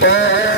Yeah.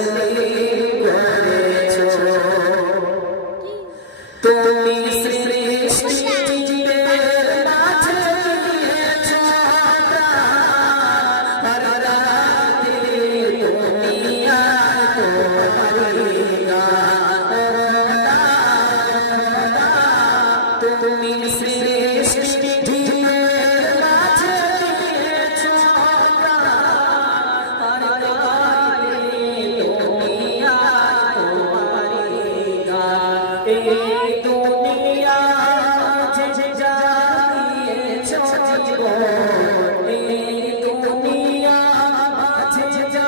ليلة এই দুনিয়া আছে যা